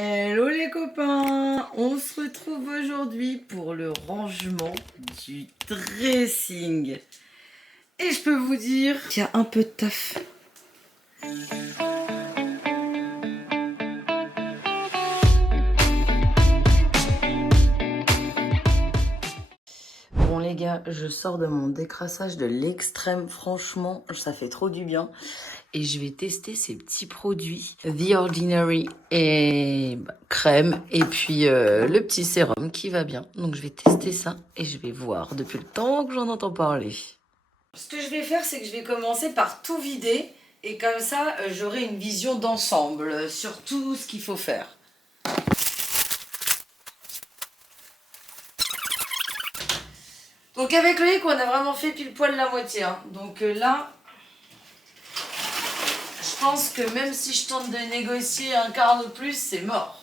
Hello les copains, on se retrouve aujourd'hui pour le rangement du dressing. Et je peux vous dire qu'il y a un peu de taf. Bon les gars, je sors de mon décrassage de l'extrême, franchement, ça fait trop du bien. Et je vais tester ces petits produits, The Ordinary et crème, et puis le petit sérum qui va bien. Donc je vais tester ça et je vais voir depuis le temps que j'en entends parler. Ce que je vais faire, c'est que je vais commencer par tout vider et comme ça, j'aurai une vision d'ensemble sur tout ce qu'il faut faire. Donc avec Loïc, on a vraiment fait pile poil la moitié. Hein. Donc là, je pense que même si je tente de négocier un quart de plus, c'est mort.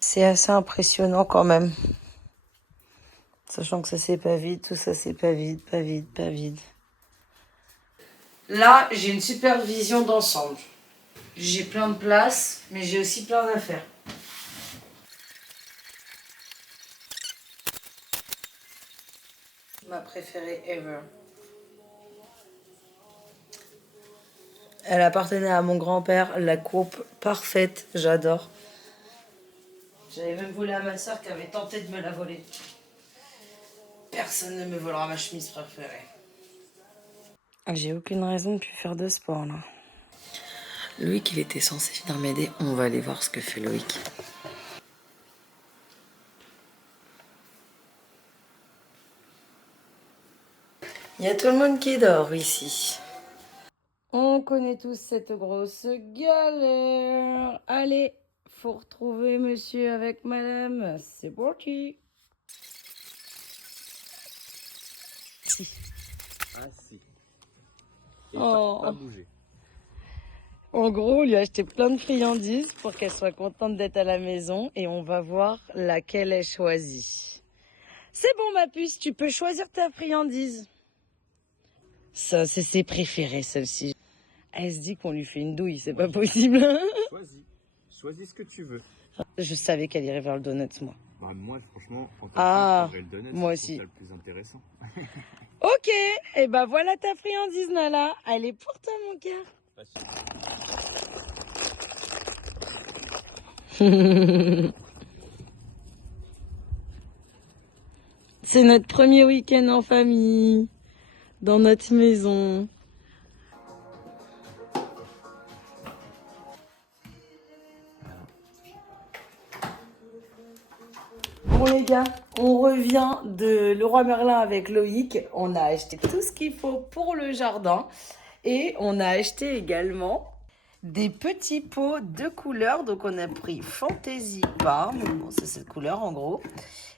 C'est assez impressionnant quand même. Sachant que ça c'est pas vide, tout ça c'est pas vide, pas vide, pas vide. Là, j'ai une super vision d'ensemble. J'ai plein de place, mais j'ai aussi plein d'affaires. Ma préférée ever. Elle appartenait à mon grand-père, la coupe parfaite, j'adore. J'avais même volé à ma soeur qui avait tenté de me la voler. Personne ne me volera ma chemise préférée. J'ai aucune raison de plus faire de sport là. Loïc, il était censé venir m'aider. On va aller voir ce que fait Loïc. Il y a tout le monde qui dort ici. On connaît tous cette grosse galère. Allez, faut retrouver monsieur avec madame. C'est parti. Si. Ah si. Et Oh. pas bouger. En gros, on lui a acheté plein de friandises pour qu'elle soit contente d'être à la maison et on va voir laquelle elle choisit. C'est bon ma puce, tu peux choisir ta friandise. Ça, c'est ses préférées, celle-ci. Elle se dit qu'on lui fait une douille, c'est pas possible. Choisis ce que tu veux. Je savais qu'elle irait vers le donut, moi. Bah, moi, franchement, en tant Ah, que le donut, moi je trouve aussi. ça le plus intéressant. Ok, et ben voilà ta friandise, Nala. Elle est pour toi, mon cœur. C'est notre premier week-end en famille, dans notre maison. Bon les gars, on revient de Leroy Merlin avec Loïc. On a acheté tout ce qu'il faut pour le jardin. Et on a acheté également des petits pots de couleurs. Donc on a pris Fantasy Parme, bon, c'est cette couleur en gros,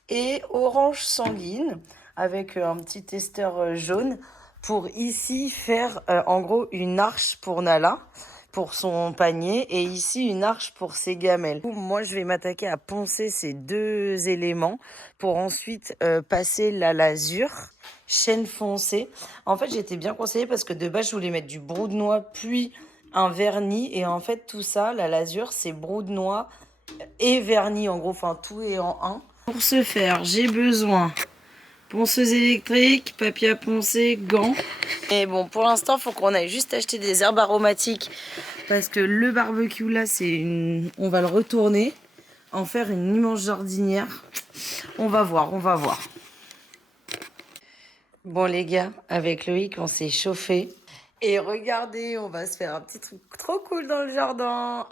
et Orange Sanguine avec un petit testeur jaune pour ici faire en gros une arche pour Nala, pour son panier, et ici une arche pour ses gamelles. Moi je vais m'attaquer à poncer ces deux éléments pour ensuite passer la lasure chêne foncé. En fait j'étais bien conseillée parce que de base je voulais mettre du brou de noix puis un vernis, et en fait tout ça, la lasure, c'est brou de noix et vernis en gros, enfin tout est en un. Pour ce faire, j'ai besoin ponceuse électrique, papier à poncer, gants. Et bon, pour l'instant, il faut qu'on aille juste acheter des herbes aromatiques parce que le barbecue là, on va le retourner, en faire une immense jardinière. On va voir, on va voir. Bon les gars, avec Loïc, on s'est chauffé. Et regardez, on va se faire un petit truc trop cool dans le jardin.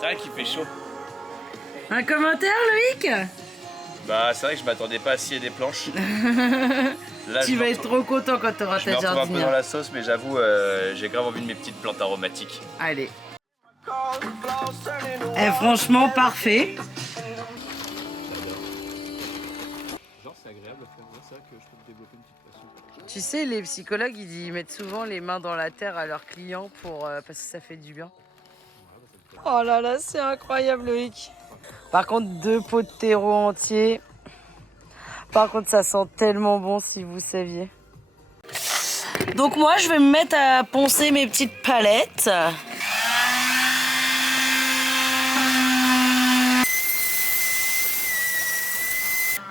C'est vrai qu'il fait chaud. Un commentaire, Loïc? Bah, c'est vrai que je m'attendais pas à scier des planches. Là, Tu vas être trop content quand tu auras je me ta retrouve un peu dans jardinière. la sauce, mais j'avoue, j'ai grave envie de mes petites plantes aromatiques. Allez. Franchement, parfait. Genre, c'est agréable à faire. C'est vrai que je peux développer une petite passion. Tu sais, les psychologues, ils mettent souvent les mains dans la terre à leurs clients parce que ça fait du bien. Oh là là, c'est incroyable, Loïc. Par contre, 2 pots de terreau entiers. Par contre, ça sent tellement bon si vous saviez. Donc moi, je vais me mettre à poncer mes petites palettes.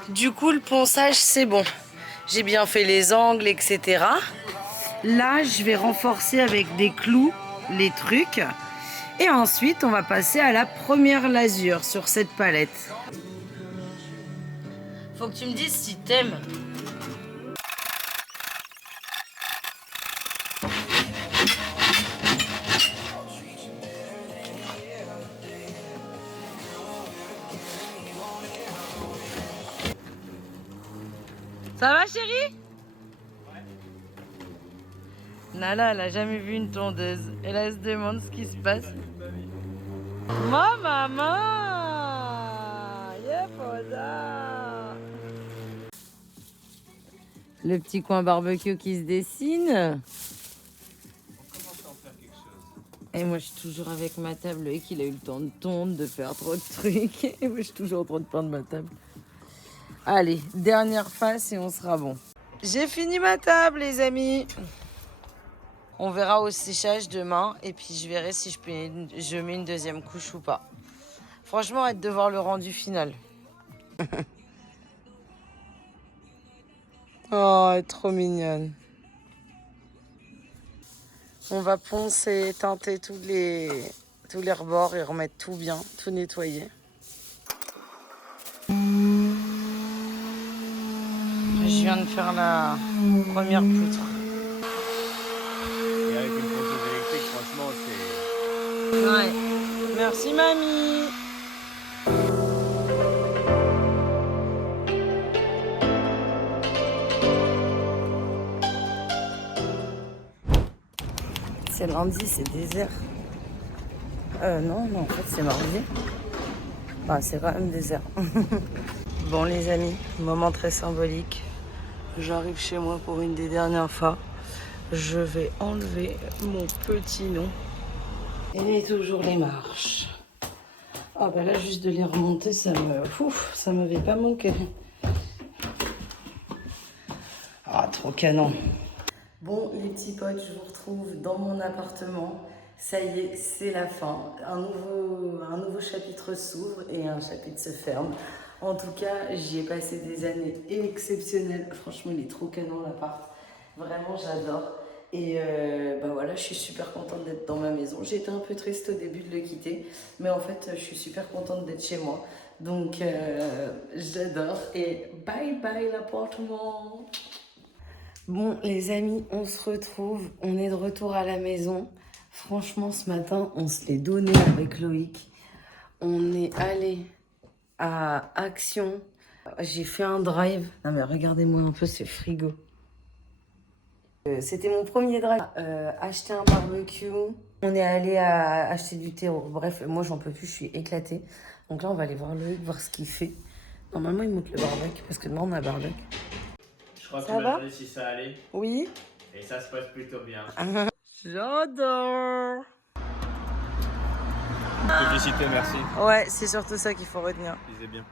Du coup, le ponçage, c'est bon. J'ai bien fait les angles, etc. Là, je vais renforcer avec des clous les trucs. Et ensuite, on va passer à la première lasure sur cette palette. Faut que tu me dises si t'aimes. Ça va, chérie? Ouais. Nala, elle a jamais vu une tondeuse. Et là, elle se demande ce qui se passe. Ma maman! Yepoda! Le petit coin barbecue qui se dessine. Et moi, je suis toujours avec ma table et qu'il a eu le temps de tondre, de faire trop de trucs. Et moi, je suis toujours en train de prendre ma table. Allez, dernière face et on sera bon. J'ai fini ma table, les amis. On verra au séchage demain. Et puis, je verrai si je mets une deuxième couche ou pas. Franchement, hâte de voir le rendu final. Oh, elle est trop mignonne. On va poncer, teinter tous les rebords et remettre tout bien, tout nettoyer. Je viens de faire la première poutre. Et avec une ponceuse électrique, franchement, c'est... Ouais. Merci, mamie. C'est lundi, c'est désert. Non, en fait, c'est mardi. Ah, c'est quand même désert. Bon, les amis, moment très symbolique. J'arrive chez moi pour une des dernières fois. Je vais enlever mon petit nom. Et toujours les marches. Ah, bah là, juste de les remonter, ça m'avait pas manqué. Ah, trop canon. Bon, les petits potes, je vous retrouve dans mon appartement. Ça y est, c'est la fin. Un nouveau chapitre s'ouvre et un chapitre se ferme. En tout cas, j'y ai passé des années exceptionnelles. Franchement, il est trop canon l'appart. Vraiment, j'adore. Et bah voilà, je suis super contente d'être dans ma maison. J'étais un peu triste au début de le quitter, mais en fait, je suis super contente d'être chez moi. Donc, j'adore. Et bye bye l'appartement. Bon, les amis, on se retrouve. On est de retour à la maison. Franchement, ce matin, on se l'est donné avec Loïc. On est allé à Action. J'ai fait un drive. Non, mais regardez-moi un peu ce frigo. C'était mon premier drive. Acheter un barbecue. On est allé acheter du terreau. Bref, moi, j'en peux plus. Je suis éclatée. Donc là, on va aller voir Loïc, voir ce qu'il fait. Normalement, il monte le barbecue parce que demain, on a barbecue. Je crois que Ça tu m'as va demandé si ça allait. Oui. Et ça se passe plutôt bien. J'adore. Publicité, merci. Ouais, c'est surtout ça qu'il faut retenir. Disais bien.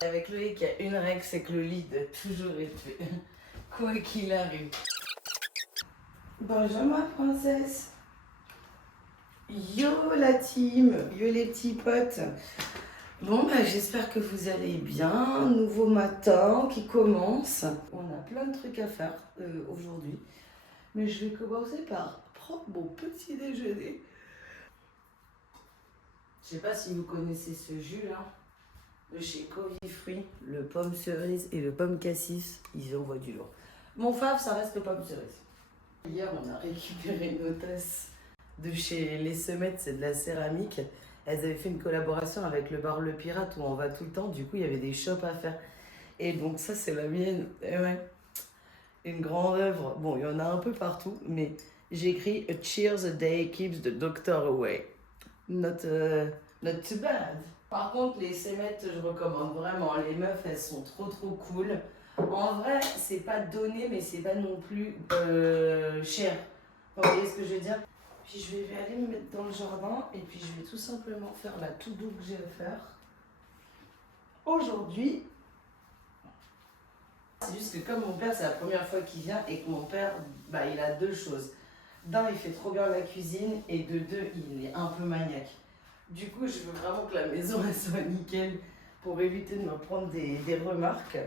Avec Loïc, il y a une règle, c'est que le lit doit toujours être fait. Quoi qu'il arrive. Bonjour ma princesse. Yo la team, yo les petits potes. Bon, bah, j'espère que vous allez bien. Nouveau matin qui commence. On a plein de trucs à faire aujourd'hui. Mais je vais commencer par prendre mon petit déjeuner. Je sais pas si vous connaissez ce jus là. De chez Covey Fruits, le pomme cerise et le pomme cassis. Ils envoient du lourd. Mon fave, ça reste le pomme cerise. Hier, on a récupéré nos tasses de chez Les Semettes, c'est de la céramique. Elles avaient fait une collaboration avec le bar Le Pirate où on va tout le temps. Du coup, il y avait des shops à faire. Et donc ça, c'est la mienne. Et ouais, une grande œuvre. Bon, il y en a un peu partout, mais j'ai écrit « A cheers a day keeps the doctor away ». Not too bad. Par contre, les Semettes, je recommande vraiment. Les meufs, elles sont trop cool. En vrai, c'est pas donné, mais c'est pas non plus cher. Vous voyez ce que je veux dire? Puis je vais aller me mettre dans le jardin et puis je vais tout simplement faire la to-do que j'ai à faire aujourd'hui. C'est juste que comme mon père, c'est la première fois qu'il vient et que mon père, il a deux choses. D'un, il fait trop bien la cuisine et de deux, il est un peu maniaque. Du coup, je veux vraiment que la maison elle soit nickel pour éviter de me prendre des remarques.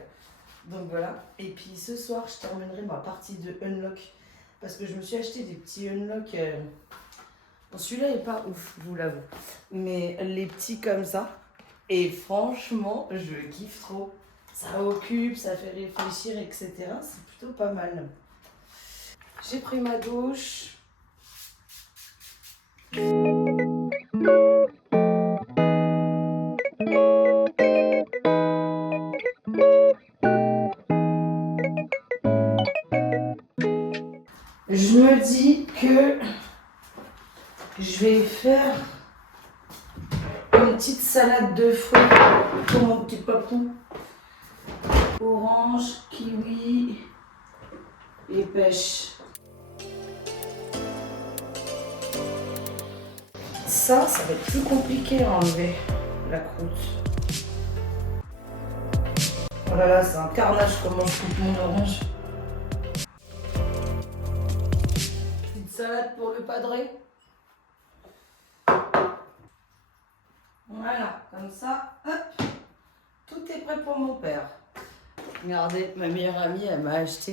Donc voilà. Et puis ce soir, je terminerai ma partie de Unlock parce que je me suis acheté des petits Unlock. Bon, celui-là est pas ouf, je vous l'avoue. Mais les petits comme ça. Et franchement, je kiffe trop. Ça occupe, ça fait réfléchir, etc. C'est plutôt pas mal. J'ai pris ma douche. Je me dis que je vais faire une petite salade de fruits pour mon petit papou. Orange, kiwi et pêche. Ça va être plus compliqué à enlever, la croûte. Oh là là, c'est un carnage comment je coupe mon orange. Petite salade pour le padré. Voilà, comme ça, hop, tout est prêt pour mon père. Regardez, ma meilleure amie, elle m'a acheté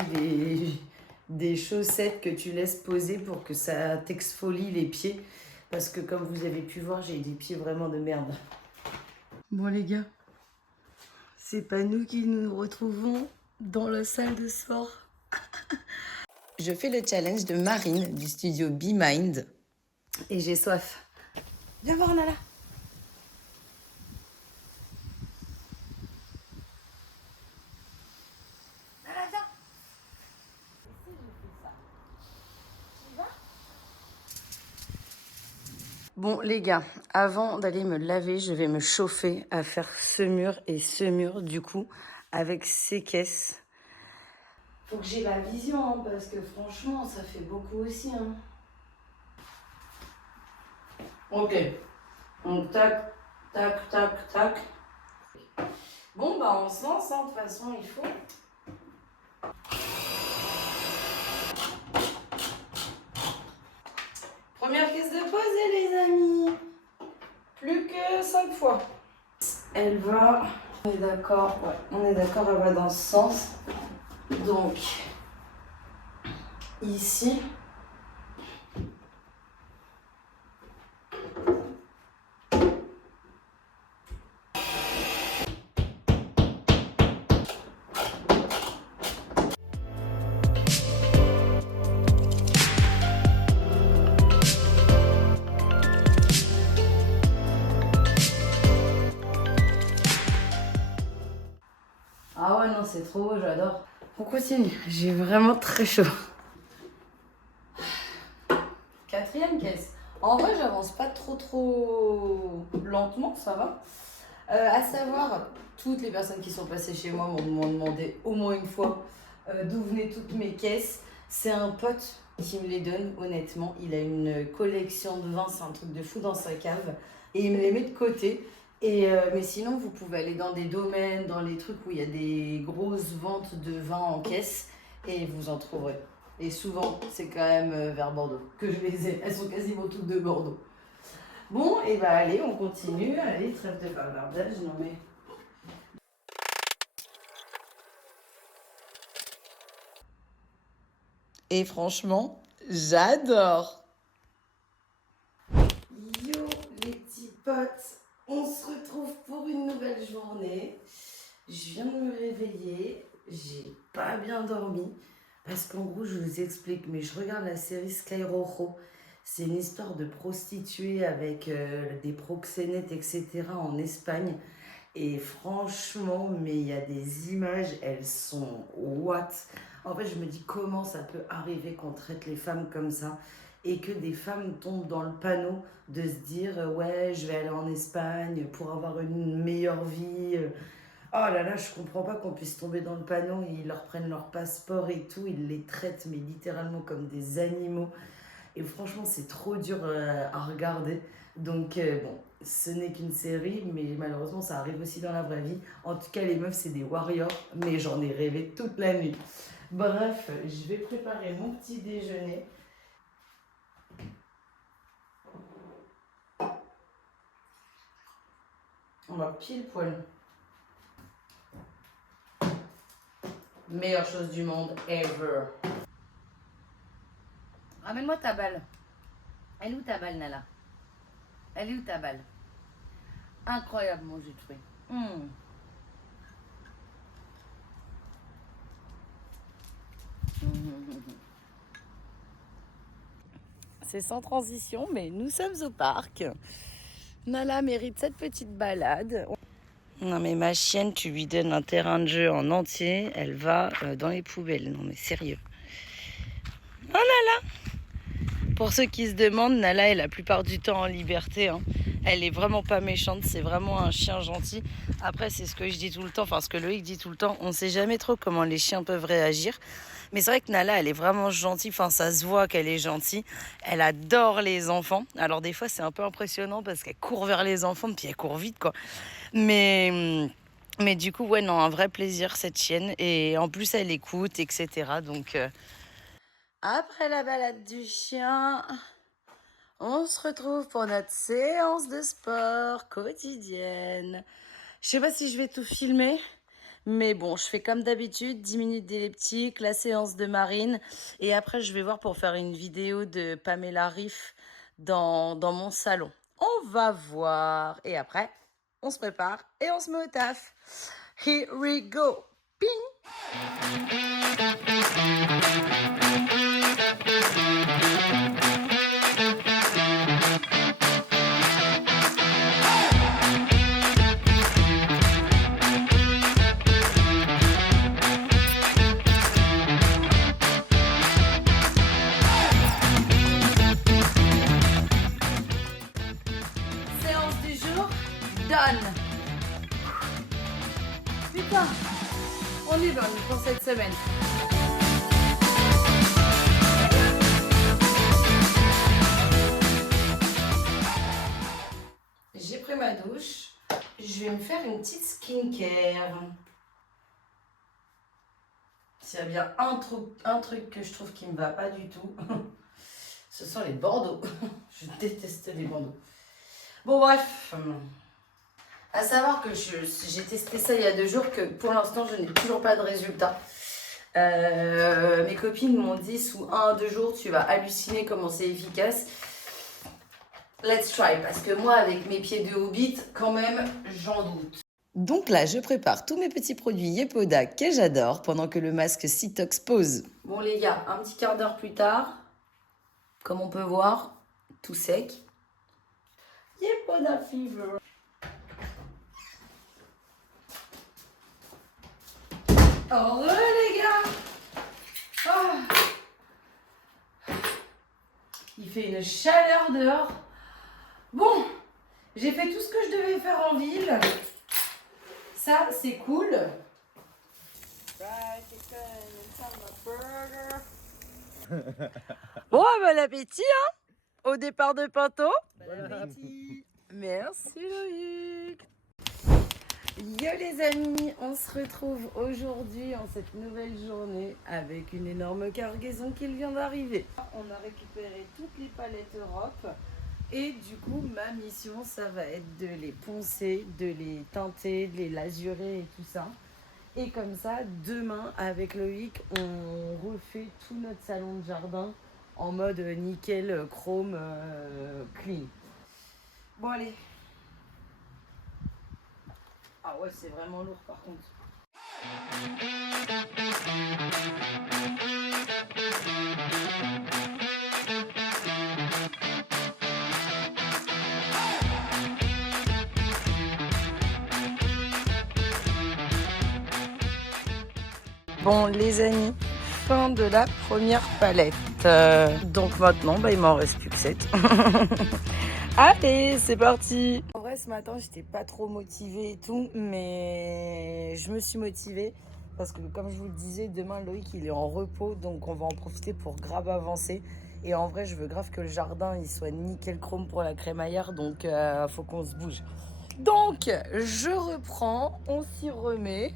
des chaussettes que tu laisses poser pour que ça t'exfolie les pieds. Parce que comme vous avez pu voir, j'ai des pieds vraiment de merde. Bon les gars, c'est pas nous qui nous retrouvons dans la salle de sport. Je fais le challenge de Marine du studio Be Mind. Et j'ai soif. Viens voir Nala. Nala, viens. Bon les gars, avant d'aller me laver, je vais me chauffer à faire ce mur et ce mur du coup avec ces caisses. Faut que j'ai la vision hein, parce que franchement ça fait beaucoup aussi. Hein. Ok, donc tac, tac, tac, tac. Bon bah on se lance, hein. De toute façon il faut. Première caisse de posée les amis. Plus que 5 fois. Elle va, on est d'accord, ouais, on est d'accord, elle va dans ce sens. Donc, ici. Ah ouais, non, c'est trop beau, j'adore. On continue, j'ai vraiment très chaud. Quatrième caisse. En vrai, j'avance pas trop lentement, ça va. À savoir, toutes les personnes qui sont passées chez moi m'ont demandé au moins une fois d'où venaient toutes mes caisses. C'est un pote qui me les donne, honnêtement. Il a une collection de vins, c'est un truc de fou dans sa cave. Et il me les met de côté. Mais sinon, vous pouvai aller dans des domaines, dans les trucs où il y a des grosses ventes de vins en caisse et vous en trouverez. Et souvent, c'est quand même vers Bordeaux que je les ai. Elles sont quasiment toutes de Bordeaux. Bon, et bah allez, on continue. Allez, trêve de bavardage, non mais... Et franchement, j'adore. Yo les petits potes, on se retrouve pour une nouvelle journée. Je viens de me réveiller, j'ai pas bien dormi. Parce qu'en gros, je vous explique, mais je regarde la série Sky Rojo. C'est une histoire de prostituées avec des proxénètes, etc. en Espagne. Et franchement, mais il y a des images, elles sont what? En fait, je me dis comment ça peut arriver qu'on traite les femmes comme ça et que des femmes tombent dans le panneau de se dire ouais, je vais aller en Espagne pour avoir une meilleure vie. Oh là là, je comprends pas qu'on puisse tomber dans le panneau et ils leur prennent leur passeport et tout, ils les traitent mais littéralement comme des animaux. Et franchement, c'est trop dur à regarder. Donc, bon, ce n'est qu'une série, mais malheureusement, ça arrive aussi dans la vraie vie. En tout cas, les meufs, c'est des warriors, mais j'en ai rêvé toute la nuit. Bref, je vais préparer mon petit déjeuner. On va pile poil. Meilleure chose du monde ever. Ramène-moi ta balle. Elle est où ta balle, Nala? Elle est où ta balle? Incroyable mon jus de fruits. C'est sans transition, mais nous sommes au parc. Nala mérite cette petite balade. Non mais ma chienne, tu lui donnes un terrain de jeu en entier, elle va dans les poubelles. Non mais sérieux. Oh Nala! Pour ceux qui se demandent, Nala est la plupart du temps en liberté. Hein. Elle est vraiment pas méchante, c'est vraiment un chien gentil. Après, c'est ce que je dis tout le temps, enfin ce que Loïc dit tout le temps, on sait jamais trop comment les chiens peuvent réagir. Mais c'est vrai que Nala, elle est vraiment gentille, enfin ça se voit qu'elle est gentille. Elle adore les enfants. Alors des fois, c'est un peu impressionnant parce qu'elle court vers les enfants, puis elle court vite quoi. Mais du coup, ouais, non, un vrai plaisir cette chienne. Et en plus, elle écoute, etc. Donc, après la balade du chien, on se retrouve pour notre séance de sport quotidienne. Je sais pas si je vais tout filmer, mais bon, je fais comme d'habitude, 10 minutes d'elliptique, la séance de Marine. Et après, je vais voir pour faire une vidéo de Pamela Riff dans mon salon. On va voir. Et après, on se prépare et on se met au taf. Here we go. Ping! Séance du jour, done. Putain, on est bonne pour cette semaine. J'ai pris ma douche. Je vais me faire une petite skincare. S'il y a bien un truc que je trouve qui me va pas du tout, ce sont les bandeaux. Je déteste les bandeaux. Bon bref, à savoir que j'ai testé ça il y a 2 jours, que pour l'instant je n'ai toujours pas de résultat. Mes copines m'ont dit sous 1 à 2 jours tu vas halluciner comment c'est efficace. Let's try, parce que moi avec mes pieds de hobbit quand même j'en doute. Donc là je prépare tous mes petits produits Yepoda que j'adore pendant que le masque Citox pose. Bon les gars, un petit quart d'heure plus tard, comme on peut voir, tout sec. Yepoda Fever. Heureux les gars. Oh. Il fait une chaleur dehors. Bon, j'ai fait tout ce que je devais faire en ville. Ça, c'est cool. Bon, bon appétit, hein, au départ de Pinto. Bon appétit. Merci Loïc. Yo les amis, on se retrouve aujourd'hui en cette nouvelle journée avec une énorme cargaison qui vient d'arriver. On a récupéré toutes les palettes Europe et du coup ma mission ça va être de les poncer, de les teinter, de les lasurer et tout ça. Et comme ça, demain avec Loïc, on refait tout notre salon de jardin en mode nickel, chrome, clean. Bon allez. Ah ouais, c'est vraiment lourd par contre. Bon les amis, fin de la première palette. Donc maintenant, il m'en reste plus que 7. Allez, c'est parti. En vrai, ce matin, j'étais pas trop motivée et tout, mais je me suis motivée parce que, comme je vous le disais, demain, Loïc, il est en repos, donc on va en profiter pour grave avancer Et en vrai, je veux grave que le jardin il soit nickel chrome pour la crémaillère, donc faut qu'on se bouge. Donc, je reprends, on s'y remet.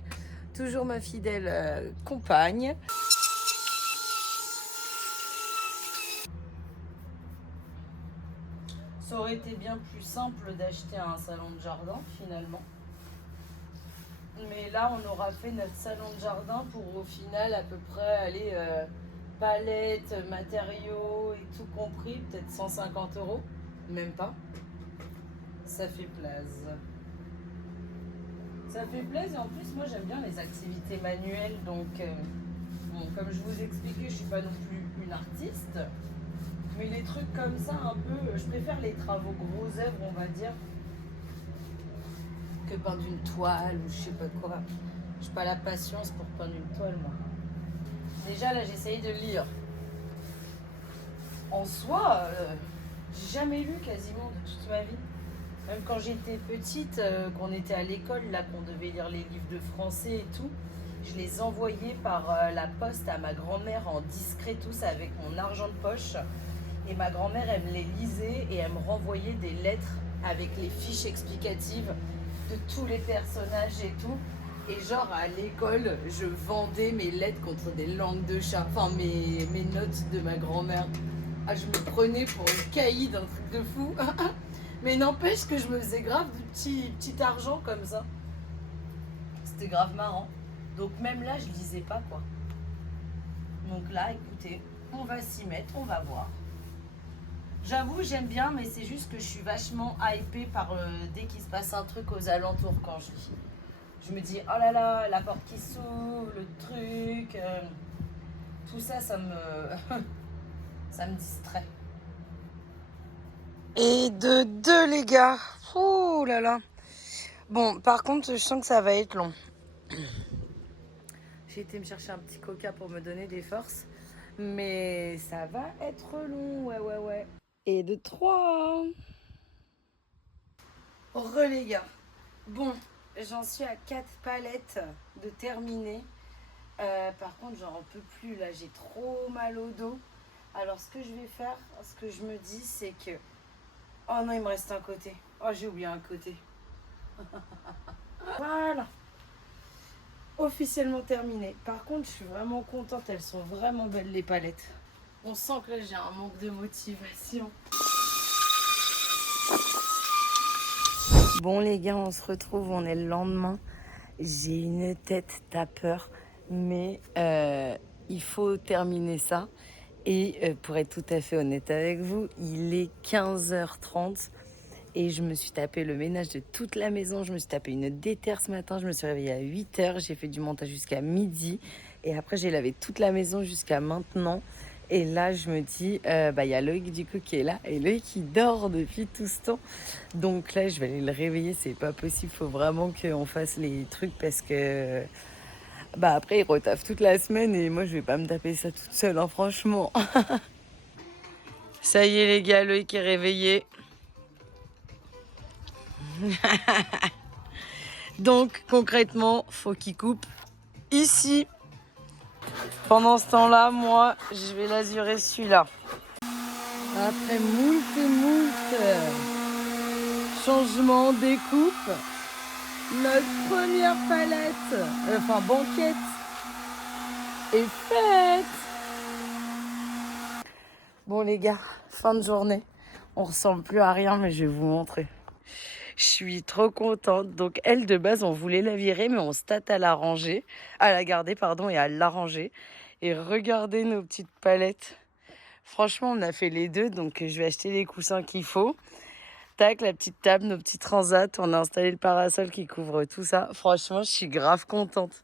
Toujours ma fidèle compagne. Ça aurait été bien plus simple d'acheter un salon de jardin finalement. Mais là, on aura fait notre salon de jardin pour au final à peu près aller palettes, matériaux et tout compris, peut-être 150 €. Même pas. Ça fait plaisir. Ça fait plaisir et en plus, moi j'aime bien les activités manuelles. Donc, bon, comme je vous expliquais, je suis pas non plus une artiste. Mais les trucs comme ça, un peu, je préfère les travaux gros œuvres, on va dire, que peindre une toile ou je sais pas quoi. J'ai pas la patience pour peindre une toile, moi. Déjà, là, j'essaye de lire. En soi, j'ai jamais lu quasiment de toute ma vie. Même quand j'étais petite, qu'on était à l'école, là, qu'on devait lire les livres de français et tout, je les envoyais par la poste à ma grand-mère en discret, tous avec mon argent de poche. Et ma grand-mère, elle me les lisait et elle me renvoyait des lettres avec les fiches explicatives de tous les personnages et tout. Et genre, à l'école, je vendais mes lettres contre des langues de chat. Enfin, mes notes de ma grand-mère. Ah, je me prenais pour une caïd, un truc de fou. Mais n'empêche que je me faisais grave du petit argent comme ça. C'était grave marrant. Donc même là, je lisais pas, quoi. Donc là, écoutez, on va s'y mettre, on va voir. J'avoue, j'aime bien, mais c'est juste que je suis vachement hypée par dès qu'il se passe un truc aux alentours quand je lis. Je me dis, oh là là, la porte qui s'ouvre, le truc, tout ça, ça me distrait. Et de deux, les gars. Oh là là. Bon, par contre, je sens que ça va être long. J'ai été me chercher un petit coca pour me donner des forces. Mais ça va être long, ouais. Et de 3. Les gars. Bon, j'en suis à 4 palettes de terminer. Par contre, j'en peux plus. Là, j'ai trop mal au dos. Alors, ce que je vais faire, ce que je me dis, c'est que... Oh non, il me reste un côté. Oh, j'ai oublié un côté. Voilà. Officiellement terminé. Par contre, je suis vraiment contente. Elles sont vraiment belles, les palettes. On sent que là, j'ai un manque de motivation. Bon, les gars, on se retrouve. On est le lendemain. J'ai une tête tapeur. Mais il faut terminer ça. Et pour être tout à fait honnête avec vous, il est 15h30. Et je me suis tapé le ménage de toute la maison. Je me suis tapé une déterre ce matin. Je me suis réveillée à 8h. J'ai fait du montage jusqu'à midi. Et après, j'ai lavé toute la maison jusqu'à maintenant. Et là, je me dis, il y a Loïc du coup qui est là. Et Loïc, il dort depuis tout ce temps. Donc là, je vais aller le réveiller. C'est pas possible. Il faut vraiment qu'on fasse les trucs parce que... après, il retaffe toute la semaine. Et moi, je vais pas me taper ça toute seule, hein, franchement. Ça y est, les gars, Loïc est réveillé. Donc concrètement, faut qu'il coupe ici. Pendant ce temps-là, moi, je vais lazurer celui-là. Après moult changements, découpe, notre première palette, banquette, est faite. Bon les gars, fin de journée. On ressemble plus à rien, mais je vais vous montrer. Je suis trop contente. Donc elle, de base, on voulait la virer, mais on se tâte à la garder, et à l'arranger. Et regardez nos petites palettes. Franchement, on a fait les deux, donc je vais acheter les coussins qu'il faut. Tac, la petite table, nos petits transats. On a installé le parasol qui couvre tout ça. Franchement, je suis grave contente.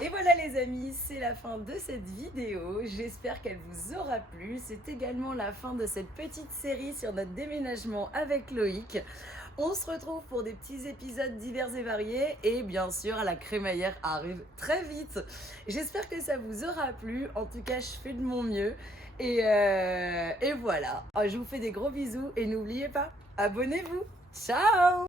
Et voilà les amis, c'est la fin de cette vidéo. J'espère qu'elle vous aura plu. C'est également la fin de cette petite série sur notre déménagement avec Loïc. On se retrouve pour des petits épisodes divers et variés. Et bien sûr, la crémaillère arrive très vite. J'espère que ça vous aura plu. En tout cas, je fais de mon mieux. Et voilà. Je vous fais des gros bisous. Et n'oubliez pas, abonnez-vous. Ciao!